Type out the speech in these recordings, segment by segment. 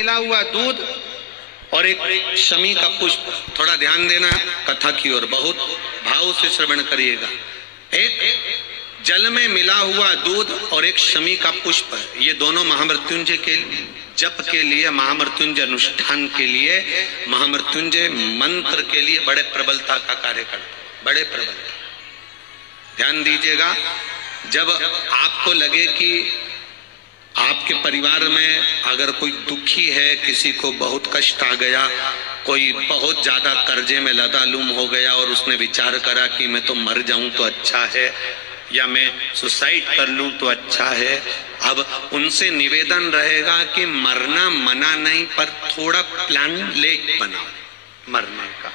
मिला हुआ दूध और एक शमी का पुष्प। थोड़ा ध्यान देना कथा की ओर, बहुत भाव से श्रवण करिएगा। एक जल में मिला हुआ दूध और एक शमी का पुष्प, ये दोनों महामृत्युंजय के जप के लिए, महामृत्युंजय अनुष्ठान के लिए, महामृत्युंजय मंत्र के लिए बड़े प्रबलता का कार्य करते, बड़े प्रबलता। ध्यान दीजिएगा, जब आपको लगे कि आपके परिवार में अगर कोई दुखी है, किसी को बहुत कष्ट आ गया, कोई बहुत ज्यादा कर्जे में लदालूम हो गया और उसने विचार करा कि मैं तो मर जाऊं तो अच्छा है, या मैं सुसाइड कर लूं तो अच्छा है, अब उनसे निवेदन रहेगा कि मरना मना नहीं, पर थोड़ा प्लान लेट बनाओ मरने का।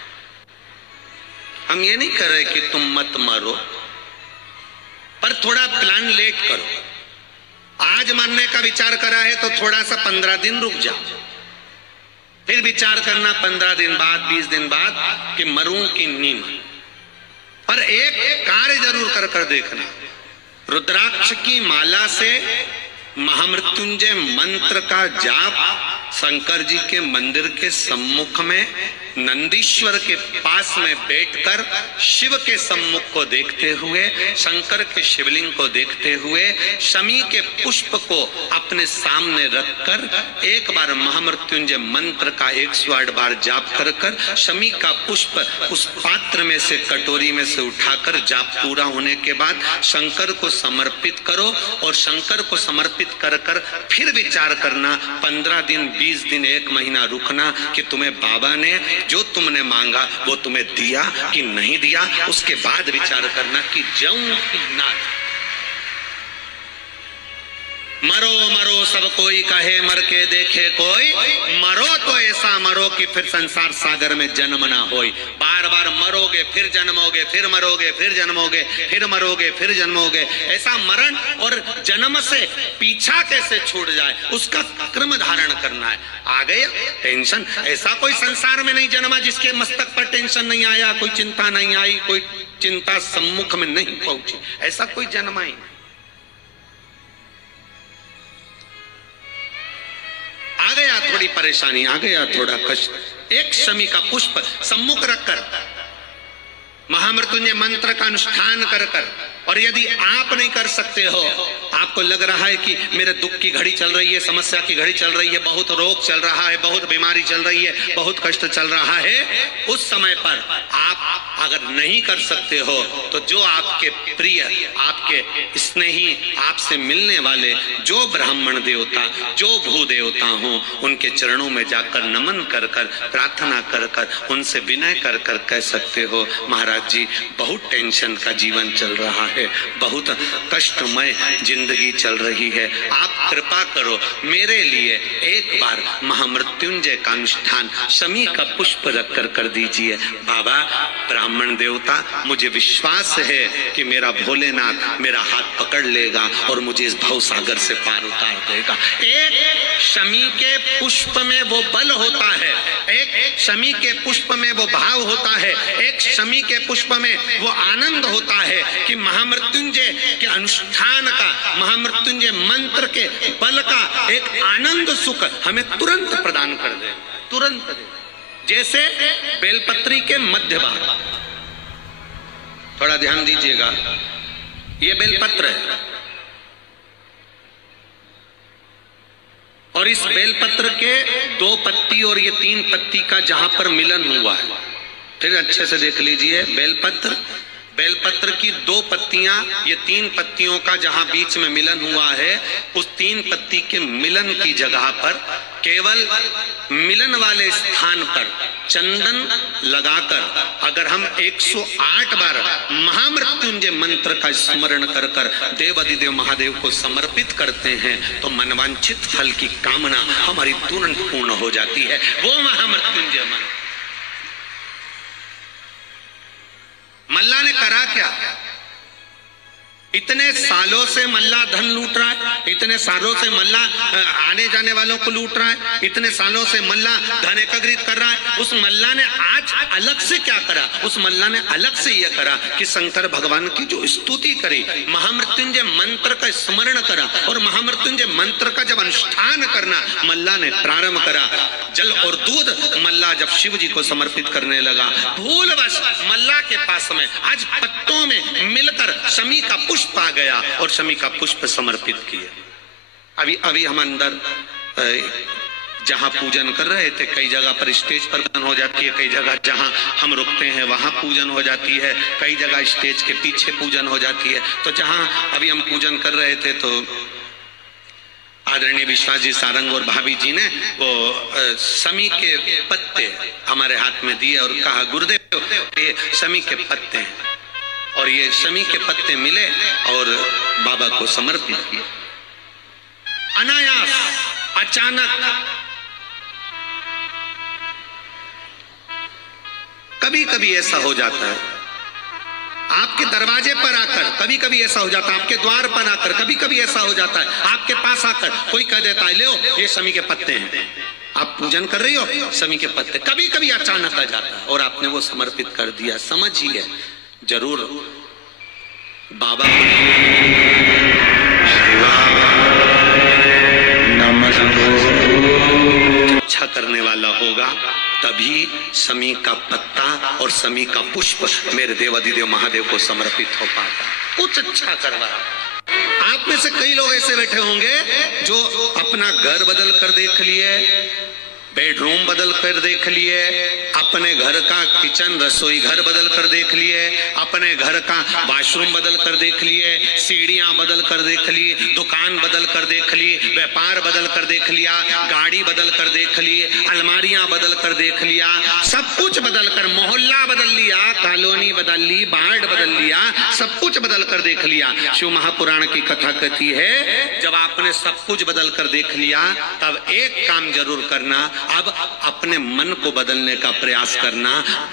हम ये नहीं कर रहे कि तुम मत मरो, पर थोड़ा प्लान लेट करो। आज मरने का विचार करा है तो थोड़ा सा 15 दिन रुक जाओ, फिर विचार करना 15 दिन बाद, 20 दिन बाद कि मरूं कि नहीं मरूं। पर एक कार्य जरूर कर कर देखना, रुद्राक्ष की माला से महामृत्युंजय मंत्र का जाप शंकर जी के मंदिर के सम्मुख में नंदीश्वर के पास में बैठकर शिव के सम्मुख को देखते हुए, शंकर के शिवलिंग को देखते हुए, शमी के पुष्प को अपने सामने रखकर एक बार महामृत्युंजय मंत्र का 108 बार जाप कर कर शमी का पुष्प उस पात्र में से, कटोरी में से उठाकर जाप पूरा होने के बाद शंकर को समर्पित करो। और शंकर को समर्पित कर कर फिर विचार करना, 15 दिन, 20 दिन, 1 महीना रुकना कि तुम्हें बाबा ने जो तुमने मांगा वो तुम्हें दिया कि नहीं दिया। उसके बाद विचार करना कि जाऊं कि ना। मरो मरो सब कोई कहे, मर के देखे कोई, मरो तो ऐसा मरो कि फिर संसार सागर में जन्म ना होई। बार बार मरोगे, फिर जन्मोगे, फिर मरोगे, फिर जन्मोगे, फिर मरोगे, फिर जन्मोगे। ऐसा मरण और जन्म से पीछा कैसे छूट जाए, उसका क्रम धारण करना है। आ गया टेंशन, ऐसा कोई संसार में नहीं जन्मा जिसके मस्तक पर टेंशन नहीं आया, कोई चिंता नहीं आई, कोई चिंता सम्मुख में नहीं पहुंची, ऐसा कोई जन्मा ही नहीं। आ गया थोड़ी परेशानी, आ गया थोड़ा कष्ट, एक शमी का पुष्प सम्मुख रखकर महामृत्युंजय मंत्र का अनुष्ठान कर कर, और यदि आप नहीं कर सकते हो, आपको लग रहा है कि मेरे दुख की घड़ी चल रही है, समस्या की घड़ी चल रही है, बहुत रोग चल रहा है, बहुत बीमारी चल रही है, बहुत कष्ट चल रहा है, उस समय पर आप अगर नहीं कर सकते हो तो जो आपके प्रिय, आपके स्नेही, आपसे मिलने वाले जो ब्राह्मण देवता, जो भू देवता हो, उनके चरणों में जाकर नमन कर कर, प्रार्थना कर कर, उनसे विनय कर कर कह सकते हो, महाराज जी बहुत टेंशन का जीवन चल रहा है, बहुत कष्टमय जिंदगी चल रही है, आप कृपा करो मेरे लिए एक बार महामृत्युंजय का अनुष्ठान शमी का पुष्प रखकर कर दीजिए। बाबा ब्राह्मण देवता, मुझे विश्वास है कि मेरा भोलेनाथ मेरा हाथ पकड़ लेगा और मुझे इस भव सागर से पार उतार देगा। एक शमी के पुष्प में वो बल होता है, एक शमी के पुष्प में वो भाव होता है, एक शमी के पुष्प में वो आनंद होता है कि महामृत्युंजय के अनुष्ठान का, महामृत्युंजय मंत्र के बल का एक आनंद सुख हमें तुरंत प्रदान कर दे, तुरंत दे। जैसे बेलपत्री के मध्य भाग, थोड़ा ध्यान दीजिएगा, ये बेलपत्र है और इस बेलपत्र के 2 पत्ती और ये 3 पत्ती का जहां पर मिलन हुआ है, फिर अच्छे से देख लीजिए, बेलपत्र की 2 पत्तियां, ये 3 पत्तियों का जहां बीच में मिलन हुआ है, उस 3 पत्ती के मिलन की जगह पर केवल मिलन वाले स्थान पर चंदन लगाकर अगर हम 108 बार महामृत्युंजय मंत्र का स्मरण कर कर देवाधिदेव महादेव को समर्पित करते हैं तो मनवांछित फल की कामना हमारी तुरंत पूर्ण हो जाती है। वो महामृत्युंजय मंत्र मल्ला ने करा क्या, इतने सालों से मल्ला धन लूट रहा है, इतने सालों से मल्ला आने जाने वालों को लूट रहा है, इतने सालों से मल्ला धन एकत्रित कर रहा है। उस मल्ला ने आज अलग से क्या करा? उस मल्ला ने अलग से यह करा कि शंकर भगवान की जो स्तुति करी, महामृत्युंजय मंत्र का स्मरण करा, और महामृत्युंजय मंत्र का जब अनुष्ठान करना मल्ला ने प्रारंभ करा, जल और दूध मल्ला जब शिव जी को समर्पित करने लगा, भूलवश मल्ला के पास में आज पत्तों में मिलकर शमी का पुष्प आ गया और शमी का पुष्प समर्पित किया। अभी हम अंदर जहां पूजन कर रहे थे, कई जगह पर स्टेज पर पूजन हो जाती है, कई जगह जहां हम रुकते हैं वहां पूजन हो जाती है, कई जगह स्टेज के पीछे पूजन हो जाती है। तो जहां अभी हम पूजन कर रहे थे तो आदरणीय विश्वास जी सारंग और भाभी जी ने वो शमी के पत्ते हमारे हाथ में दिए और कहा, गुरुदेव ये शमी के पत्ते हैं, और ये शमी के पत्ते मिले और बाबा को समर्पित किए। अनायास, अचानक, कभी कभी ऐसा हो जाता है आपके दरवाजे पर आकर, कभी कभी ऐसा हो जाता है आपके द्वार पर आकर, कभी कभी ऐसा हो जाता है आपके पास आकर कोई कह देता है, ले ये शमी के पत्ते हैं, आप पूजन कर रही हो, शमी के पत्ते। कभी कभी अचानक आ जाता है और आपने वो समर्पित कर दिया। समझिए जरूर बाबा अच्छा करने वाला होगा, तभी शमी का पत्ता और शमी का पुष्प मेरे देवाधिदेव महादेव को समर्पित हो पाता। कुछ अच्छा करवा। आप में से कई लोग ऐसे बैठे होंगे जो अपना घर बदल कर देख लिए, बेडरूम बदल कर देख लिए, अपने घर का किचन रसोई घर बदल कर देख लिए, अपने घर का वॉशरूम बदल कर देख लिए, सीढ़ियां बदल कर देख ली, दुकान बदल कर देख ली, व्यापार बदल कर देख लिया, गाड़ी बदल कर देख ली, अलमारियां बदल कर देख लिया, सब कुछ बदल कर, मोहल्ला बदल लिया, कॉलोनी बदल ली, वार्ड बदल लिया, सब कुछ बदल कर देख लिया। शिव महापुराण की कथा कहती है जब आपने सब कुछ बदल कर देख लिया तब एक काम जरूर करना, अब अपने मन को बदलने का प्रयास करना,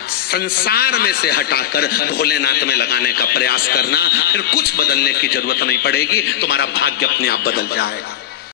संसार में से हटाकर भोलेनाथ में लगाने का प्रयास करना, फिर कुछ बदलने की जरूरत नहीं पड़ेगी, तुम्हारा भाग्य अपने आप बदल जाएगा।